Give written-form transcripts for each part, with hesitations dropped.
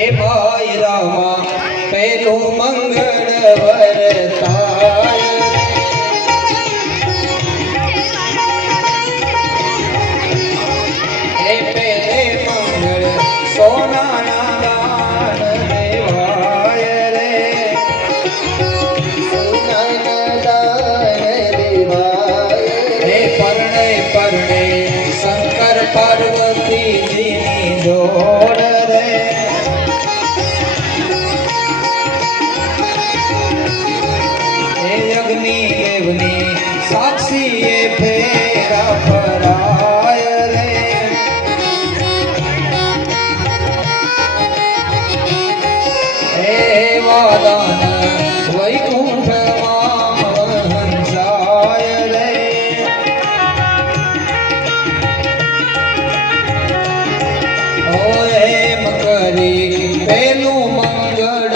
હે ભાઈ રામા પેલું મંગળ વરતાય હે પેલે મંગળ સોનાના દાન દેવાય રે સોનાના દાન દેવાય હે પરણે પરણે શંકર પાર્વતીજીની જોડ રે હે અગ્નિ દેવની સાક્ષી એ ફેરા ફરાય રે હે વાદાન વૈકુંઠમાં હંસાય રે એમ કરી પેલું મંગળ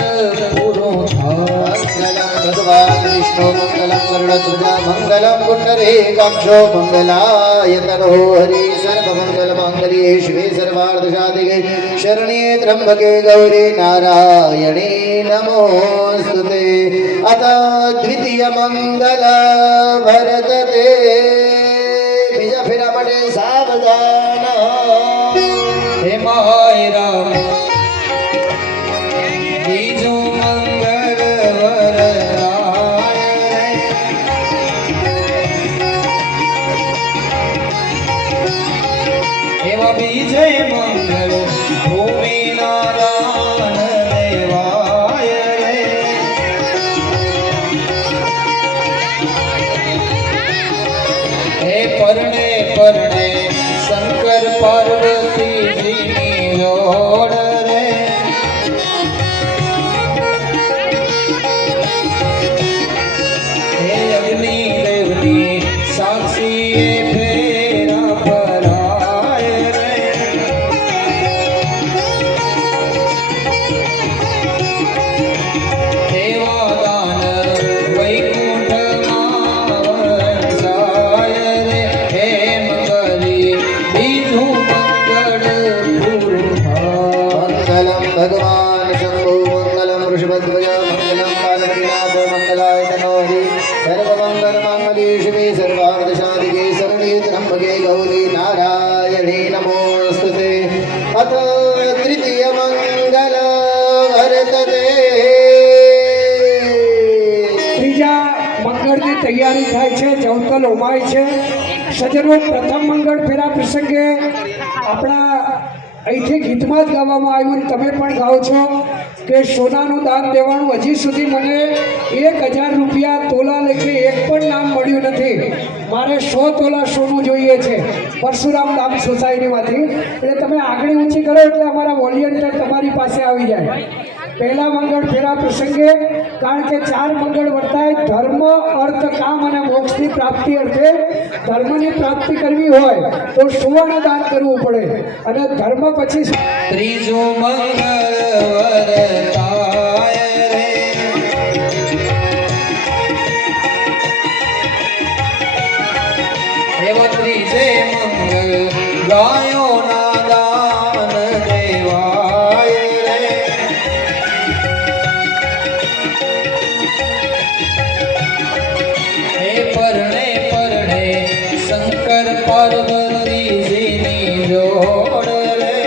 પૂરું થાય ભગવાન વિષ્ણુ મંગલમ ગરુડધ્વજા મંગલમ પુંડરીકાક્ષો મંગલાયતનો હરિ સર્વમંગલ માંગલ્યે શિવે સર્વાર્થસાધિકે શરણ્યે ત્રંબકે ગૌરી નારાયણી નમોસ્તુતે અત દ્વિતીય મંગલ ભરતતે બીજા ફેરા માટે સાવધાન હે માય રામ બીજું મંગળ વરરાય એવા બીજે મંગળ ભૂમિ નારાયણ દેવાય રે હે પરણે પરણે શંકર પાર્વતીજીની જોડ રે હે અગ્નિ દેવની સાક્ષી એ ફેરા ફરાય રે હે વાદાન વૈકુંઠમાં વંસાય રે હેમ કરી બીજું મંગળ પૂરું થાય મંગલમ ભગવાન શંભુ મંગલમ વૃષભધ્વજ મંગલમ કાલમરીનાથ મંગલાયતનો હરિ સર્વમંગલ માંગલ્યે શિવે સર્વાર્થસાધિકે શરણ્યે ત્રંબકે ગૌરી નારાયણી નમોસ્તુતે અથ તૃતીય મંગલ વર્તતે ત્રીજા મંગળની તૈયારી થાય છે જવતલ હોમાય છે સજનો પ્રથમ મંગળ ફેરા પ્રસંગે આપણા અહીંથી ગીતમાં જ ગાવામાં આવ્યું ને તમે પણ ગાઓ છો કે સોનાનું દાન દેવાનું હજી સુધી મને 1000 રૂપિયા તોલા લેખે એક પણ નામ મળ્યું નથી મારે 100 તોલા સોનું જોઈએ છે પરશુરામ દામ સોસાયટીમાંથી એટલે તમે આગળ ઊંચી કરો એટલે અમારા વોલિયન્ટર તમારી પાસે આવી જાય પહેલા મંગળ ફેરા પ્રસંગે કારણ કે 4 મંગળ વર્તાય ધર્મ અર્થ કામ અને મોક્ષની પ્રાપ્તિ અર્થે ધર્મની પ્રાપ્તિ કરવી હોય તો સુવર્ણ દાન કરવું પડે અને ધર્મ પછી ત્રીજું મંગળ વરતાય રે એવા ત્રીજે મંગળ ગાયોના દાન દેવાય રે હે પરણે પરણે શંકર પાર્વતીજીની જોડ રે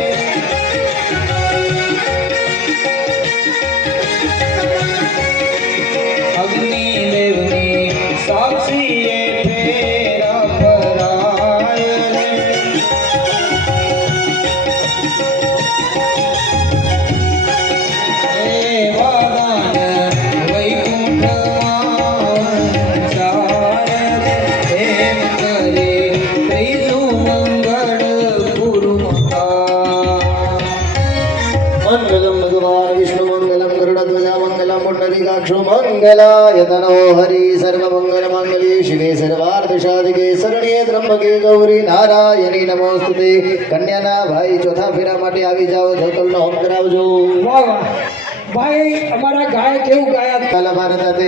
અગ્નિ દેવની સાક્ષી એ ફેરા ફરાય રે હે વાદાન વૈકુંઠમાં જાય રે એમ કરી ત્રીજું મંગળ પૂરું થાય મંગલમ ભગવાન વિષ્ણુ મંગલમ ગરુડધ્વજા મંગલમ પુંડરીકાક્ષો મંગલાયતનો હરિ સર્વમંગલ માંગલ્યે શિવે સર્વાર્થસાધિકે શરણ્યે ત્રંબકે ગૌરી નારાયણી નમોસ્તુતે કન્યાના ભાઈ ચોથા ફેરા માટે આવી જાઓ જવતલનો હોમ કરાવજો વાહ વાહ ભાઈ અમારા ગાયક કેવું ગાયા કાલ ભારતે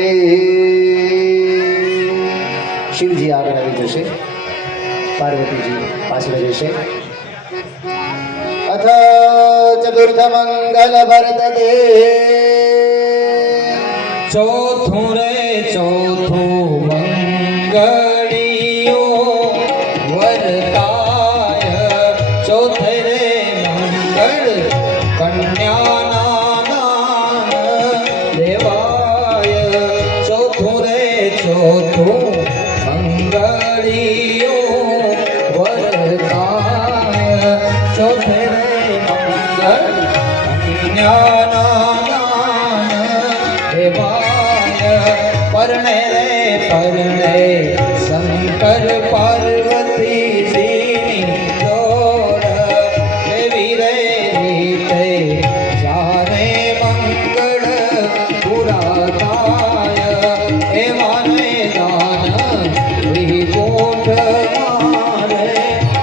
શિવજી આગળ આવી જશે પાર્વતીજી પાછળ જશે અથ ચતુર્થ મંગલ વર્તતે ચોથું રે ચોથું મંગળીઓ વરતાય ચોથે રે મંગળ કન્યાના દાન દેવાય ચોથું રે ચોથું મંગળીઓ વરતાય ચોથે રે મંગળ કન્યાના દાન દેવાય પરણે રે પરણે શંકર પાર્વતીજીની જોડ દેવી રે રીતે ચારે મંગળ પૂરા થાય એવાને દાન વિકુંઠ મારે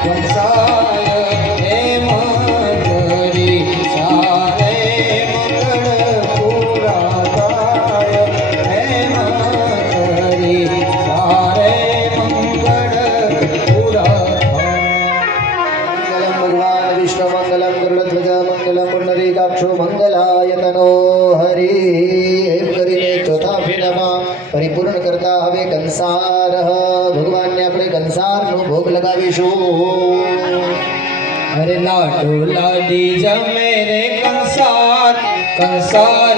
વંશાય એમ કરી ચારે મંગળ પૂરા થાય એમ કરી ચારે મંગળ પૂરા થાય મંગલમ ભગવાન વિષ્ણુ મંગલમ ગરુડધ્વજ મંગલમ પુંડરીકાક્ષો મંગલાયતનો હરિ એમ કરીને ચોથા ફેરામાં પરિપૂર્ણ કરતા હવે કંસાર ભગવાનને આપણે કંસારનો ભોગ લગાવીશું. અરે લાડો લાડી જમે રે કંસાર કંસાર